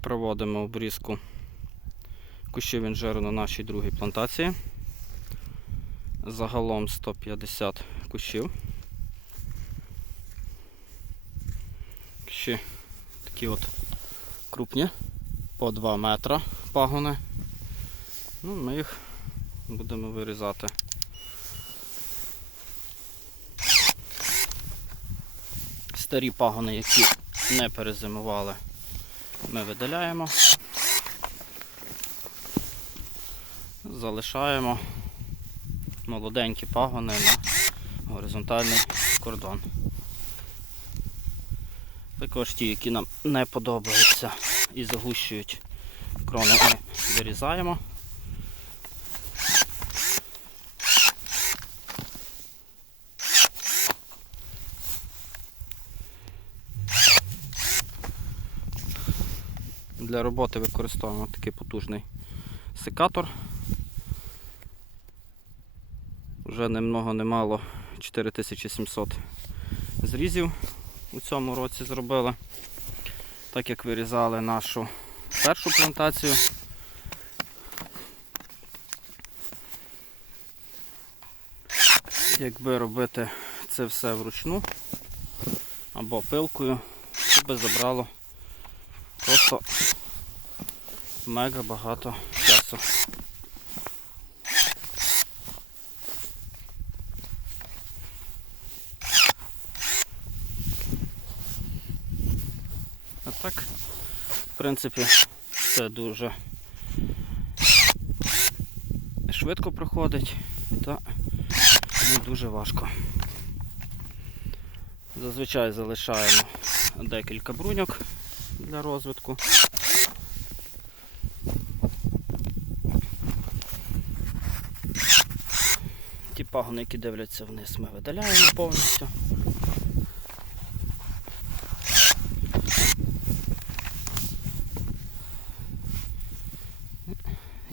Проводимо обрізку кущів інжиру на нашій другій плантації. Загалом 150 кущів. Кущі такі от крупні, по 2 метра пагони. Ну, ми їх будемо вирізати. Старі пагони, які не перезимували, ми видаляємо. Залишаємо молоденькі пагони на горизонтальний кордон. Також ті, які нам не подобаються і загущують крони, ми вирізаємо. Для роботи використовуємо такий потужний секатор. Вже не много не мало 4700 зрізів у цьому році зробили. Так як вирізали нашу першу плантацію. Якби робити це все вручну або пилкою, це би забрало просто мега багато часу. А так, в принципі, все дуже швидко проходить та не дуже важко. Зазвичай залишаємо декілька бруньок для розвитку. Ті пагони, які дивляться вниз, ми видаляємо повністю.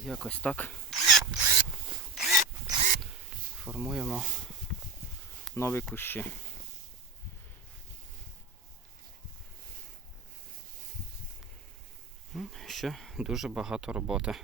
Якось так формуємо нові кущі. Ще дуже багато роботи.